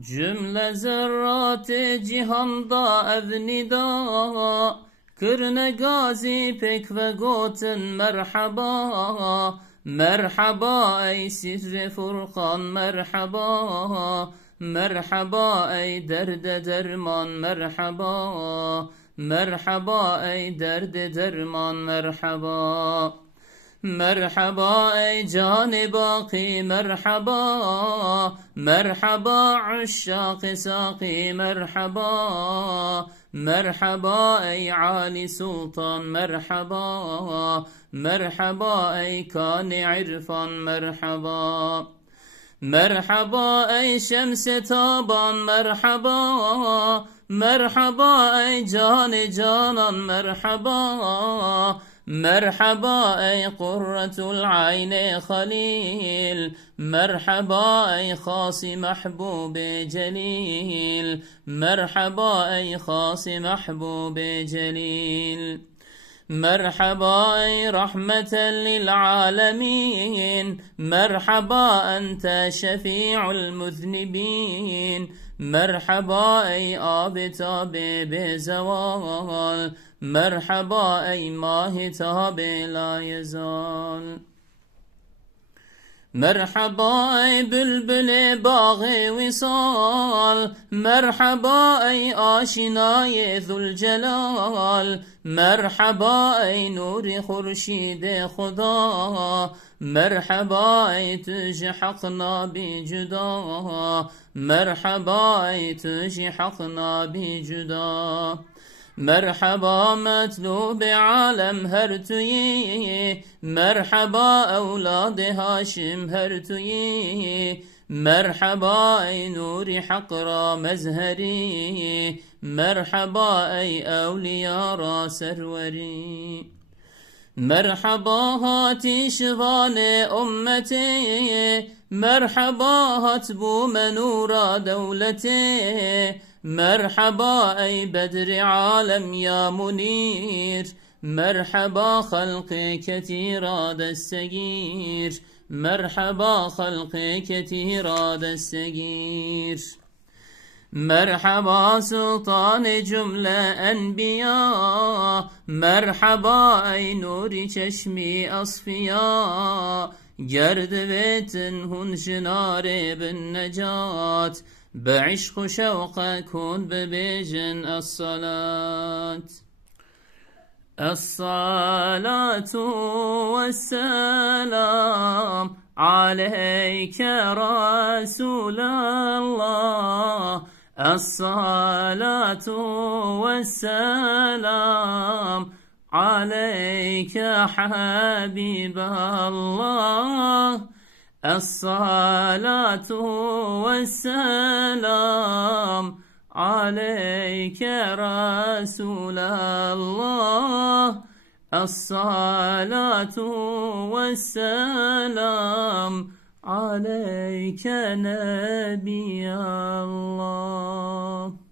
Cümle zerrat cihanda evnida Kırne gazi pek ve goten merhaba. Merhaba ey sirri furkan merhaba. Merhaba ey derde derman merhaba. Merhaba ey derde derman merhaba. Merhaba ey can-ı baki merhaba. Merhaba uşşak-ı saki merhaba. Merhaba ey Ali Sultan merhaba. Merhaba ey Kani İrfan merhaba. Merhaba ey Şems-i Taban merhaba. Merhaba ey can-ı canan merhaba. Merhaba ey kurratul ayni halil. Merhaba ey hasi mahbub-i celil. Merhaba ey hasi mahbub-i celil. Merhaba ey rahmeten lil alemin. Merhaba ente şefi'ul muznibin. Merhaba ey abi tabi be zeval. Merhaba ey mahi-tabi la yezal. Merhaba ey bülbül-i bağı visal. Merhaba ey aşinayı zülcelal. Merhaba ey nuri hurşid-i Huda. Merhaba ey tüj hakna bi cüda. Merhaba ey tüj hakna bi cüda. Merhaba metlub-i alem her tüyi. Merhaba evlad-ı Haşim her tüyi. Merhaba ey nuri hakra mezheri. Merhaba ey evliyara serveri. Merhaba hati şivan-ı ümmeti. Merhaba hatbu menura devleti. Merhaba ey bedri alem ya munir. Merhaba halkı ketira dessegir. Merhaba halkı ketira dessegir. Merhaba sultan-ı cümle enbiya. Merhaba ey nuri çeşmi asfiya. Gerdevetin hunşinare bin necat. بعشق شوق كن ببيجن الصلاة. الصلاة والسلام عليك رسول الله. الصلاة والسلام عليك حبيب الله. الصلاة والسلام عليك رسول الله. الصلاة والسلام عليك نبي الله.